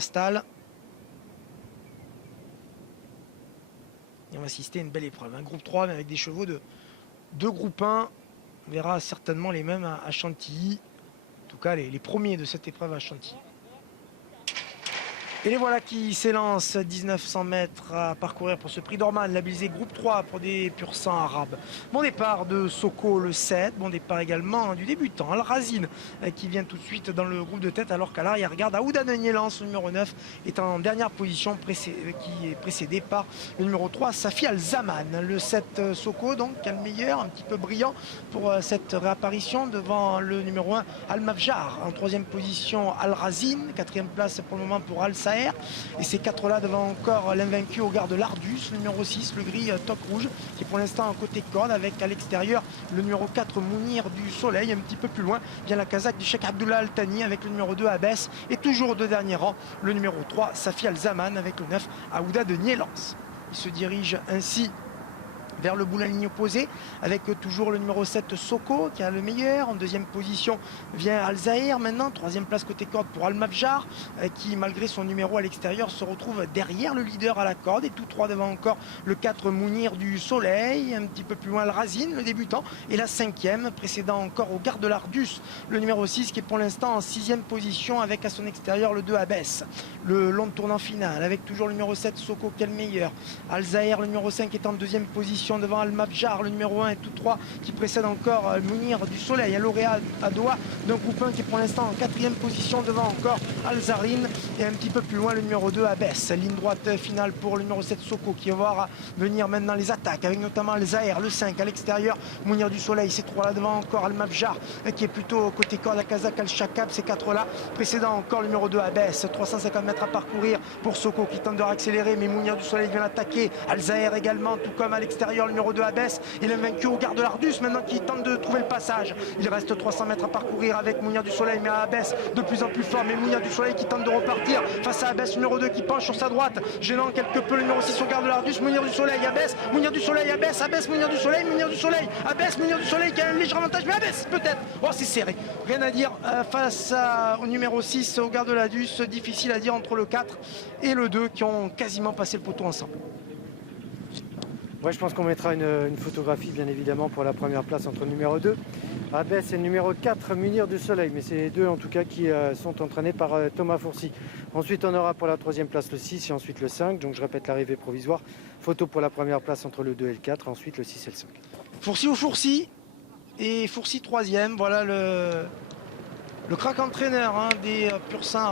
Stal. Et on va assister à une belle épreuve. Un groupe 3 mais avec des chevaux de groupe 1. On verra certainement les mêmes à Chantilly. En tout cas les premiers de cette épreuve à Chantilly. Et les voilà qui s'élancent, 1900 mètres à parcourir pour ce prix d'Orman, labellisé groupe 3 pour des pur sang arabes. Bon départ de Soko le 7, bon départ également du débutant Al Razine qui vient tout de suite dans le groupe de tête alors qu'à l'arrière, regarde Aouda Nielance, le numéro 9, est en dernière position qui est précédé par le numéro 3, Safi Al Zaman. Le 7 Soko donc, le meilleur, un petit peu brillant pour cette réapparition devant le numéro 1 Al Mafjar. En troisième position Al Razine, quatrième place pour le moment pour Al Saer. Et ces quatre-là devant encore l'invaincu au garde l'Ardus, le numéro 6, le gris Toc Rouge, qui est pour l'instant en côté corde, avec à l'extérieur le numéro 4, Mounir du Soleil. Un petit peu plus loin, vient la casaque du Cheikh Abdullah Al Thani avec le numéro 2, Abbès. Et toujours de dernier rang, le numéro 3, Safi Al Zaman, avec le 9, Aouda de Nielance. Il se dirige ainsi vers le bout de la ligne opposée, avec toujours le numéro 7 Soko qui a le meilleur. En deuxième position vient Al Zahir maintenant, troisième place côté corde pour Al Mafjar qui malgré son numéro à l'extérieur se retrouve derrière le leader à la corde, et tous trois devant encore le 4 Mounir du Soleil, un petit peu plus loin Al Razine le débutant, et la cinquième précédant encore au garde de l'Ardus le numéro 6 qui est pour l'instant en sixième position avec à son extérieur le 2 Abbès. Le long de tournant final avec toujours le numéro 7 Soko qui est le meilleur, Al Zahir le numéro 5 est en deuxième position devant Al Mafjar, le numéro 1, et tous trois qui précèdent encore Mounir du Soleil, un lauréat à Doha d'un groupe 1 qui est pour l'instant en quatrième position devant encore Al Zarine, et un petit peu plus loin le numéro 2 Abbès. Ligne droite finale pour le numéro 7 Soko qui va voir venir maintenant les attaques avec notamment Al Zahir, le 5 à l'extérieur, Mounir du Soleil, ces trois là devant encore Al Mafjar qui est plutôt côté corde, à Kazak Al Shakab, ces quatre là précédant encore le numéro 2 Abbès. 350 mètres à parcourir pour Soko qui tente de réaccélérer, mais Mounir du Soleil vient l'attaquer, Al Zahir également, tout comme à l'extérieur le numéro 2 Abbès, et l'invaincu au garde de l'Ardus maintenant qui tente de trouver le passage. Il reste 300 mètres à parcourir avec Mounir du Soleil, mais Abbès de plus en plus fort, mais Mounir du Soleil qui tente de repartir face à Abbès, numéro 2 qui penche sur sa droite, gênant quelque peu le numéro 6 au garde de l'Ardus. Mounir du Soleil, Abbès, Mounir du Soleil, Abbès, Abbès, Mounir du Soleil, Mounir du Soleil, Abbès, Mounir du Soleil qui a un léger avantage, mais Abbès peut-être, oh c'est serré, rien à dire face au numéro 6 au garde de l'Ardus, difficile à dire entre le 4 et le 2 qui ont quasiment passé le poteau ensemble. Ouais, je pense qu'on mettra une photographie bien évidemment pour la première place entre le numéro 2 Abbès et le numéro 4 Mounir du Soleil, mais c'est les deux en tout cas qui sont entraînés par Thomas Fourcy. Ensuite on aura pour la troisième place le 6 et ensuite le 5, donc je répète l'arrivée provisoire. Photo pour la première place entre le 2 et le 4, ensuite le 6 et le 5. Fourcy ou Fourcy, et Fourcy troisième, voilà le crack entraîneur des pur sang